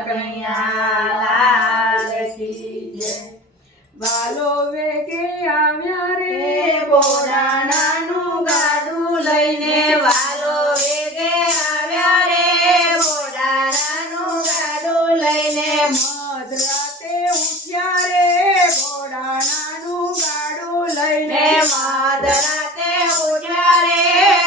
કનૈયા લાલ કી જય। બાલો વેગે આવ્યા રે બોડાણાનું ગાડું લઈને વાલો વેગે આવ્યા રે બોડાણાનું ગાડું લઈને મધરાતે ઉઠ્યા રે બોડાણાનું ગાડું લઈને મધરાતે ઉઠ્યા રે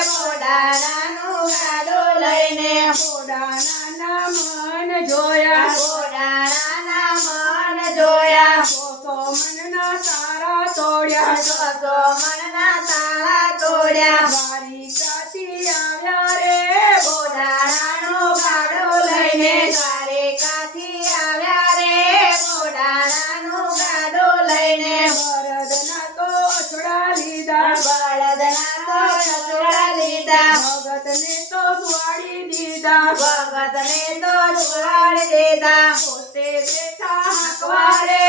બોડાણાનું ગાડું લઈને બોડાણાના મન જોયા બોડાણાના મન જોયા મનના તારા તોડ્યા તો મનના તાળા તોડ્યા દ્વારિકાથી આવ્યા રે બોડાણાનું ગાડું લઈને દ્વારિકાથી આવ્યા રે બોડાણાનું ગાડું લઈને બળદના તો અછડા લીધા બળદના તો છોડા લીધા ભગતને તો સુવાડી દીધા ભગતને તો છોડી દીધા પોતે બેઠા હકવા રે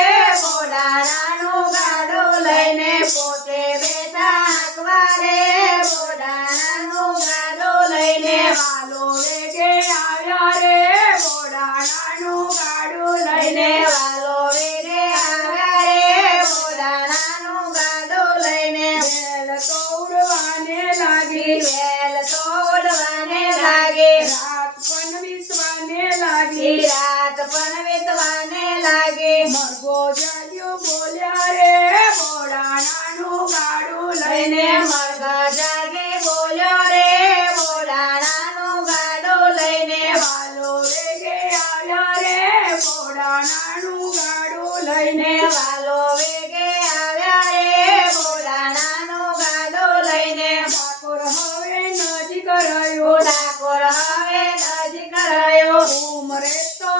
બોડાણાનું ગાડું લઈને પોતે બેઠા હકવા રે બોડાણાનું ગાડું લઈને વાલો વેગે આવ્યા રે બોડાણાનું ગાડું લઈને વાલો વેગે આવ્યા રે બોડાણાનું ગાડું લઈને વેલ તો ઉડવાને લાગી વેલ તો ઉડવાને લાગી રાત પણ વિસવાને લાગી રાત પણ વીતવાને લાગી મરઘો જાગ્યો બોલ્યા રે બોડાણાનું ગાડું લઈને મરઘા જાગે બોલ્યો રે બોડાણાનું ગાડું લઈને વાલો વેગે આવ્યા રે બોડાણાનું ગાડું લઈને વાલો વેગે આવ્યા રે બોડાણાનું ગાડું લઈને ઠાકોર હવે નજીક રહ્યો ઠાકોર હવે નજીક રહ્યો ઉમરે તો